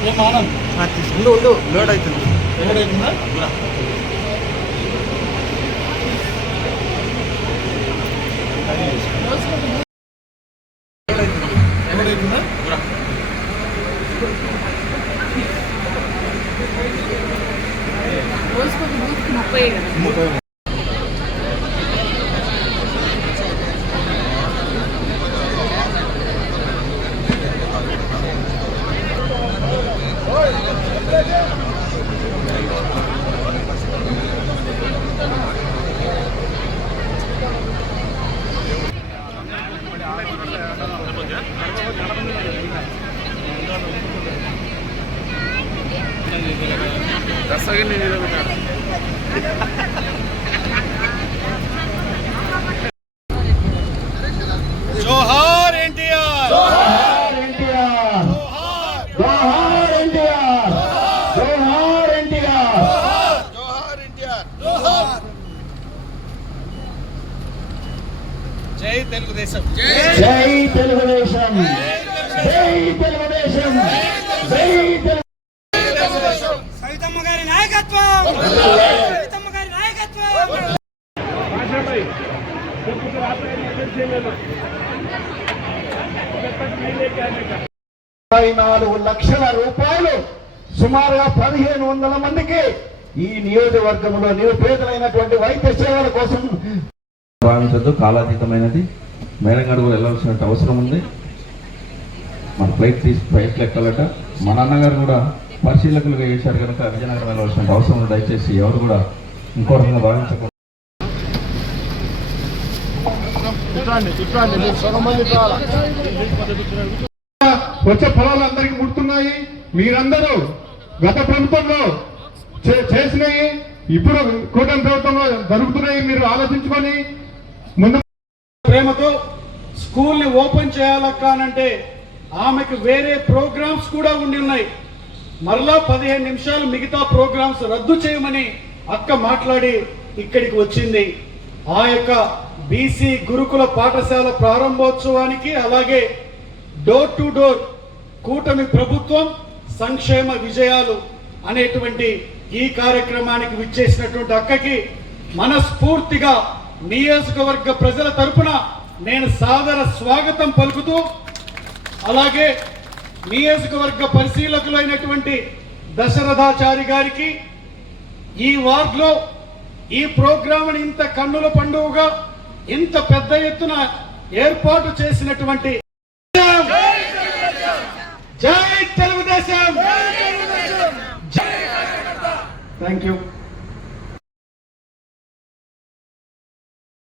ఉండు లోడ్ అవుతుంది. जोहार एनटीआर, जोहार एनटीआर, जोहार एनटीआर, जोहार एनटीआर, जोहार एनटीआर, जोहार। जय तेलुगुदेशम, जय तेलुगुदेशम, जय तेलुगुदेशम, जय సవితమ్మ గారి నాయకత్వం, సవితమ్మ గారి నాయకత్వం। 24 లక్షల రూపాయలు సుమారుగా 1500 మందికి ఈ నియోజకవర్గంలో నిరుపేదలైనటువంటి వైద్య సేవల కోసం భావించద్దు. కాలాతీతమైనది. మేడం గారు కూడా వెళ్ళాల్సిన అవసరం ఉంది. మన ఫ్లైట్ ఎక్కాలట. మా నాన్నగారు కూడా పరిశీలకులుగా చేశారు కనుక విజయనగరం వెళ్ళవలసిన అవసరం ఉంది. దయచేసి ఎవరు కూడా ఇంకో రకంగా భావించకూడదు. వచ్చే పొలాలు అందరికి ముడుతున్నాయి. మీరందరూ గత ప్రభుత్వంలో చేసినాయి, ఇప్పుడు కూటమి ప్రభుత్వంలో జరుగుతున్నాయి. మీరు ఆలోచించుకొని ముందు ప్రేమతో స్కూల్ని ఓపెన్ చేయాలక్క అనంటే ఆమెకు వేరే ప్రోగ్రామ్స్ కూడా ఉండి ఉన్నాయి. మరలా 15 నిమిషాలు మిగతా ప్రోగ్రామ్స్ రద్దు చేయమని అక్క మాట్లాడి ఇక్కడికి వచ్చింది. ఆ యొక్క బీసీ గురుకుల పాఠశాల ప్రారంభోత్సవానికి, అలాగే డోర్ టు డోర్ కూటమి ప్రభుత్వం సంక్షేమ విజయాలు అనేటువంటి ఈ కార్యక్రమానికి విచ్చేసినటువంటి అక్కకి మనస్ఫూర్తిగా నియోజకవర్గ ప్రజల తరపున నేను సాదర స్వాగతం పలుకుతూ, అలాగే నియోజకవర్గ పరిశీలకులైనటువంటి దశరథాచారి గారికి ఈ వార్డులో ఈ ప్రోగ్రాంని ఇంత కన్నుల పండుగగా ఇంత పెద్ద ఎత్తున ఏర్పాటు చేసినటువంటి జై తెలుగుదేశం, థ్యాంక్ యూ.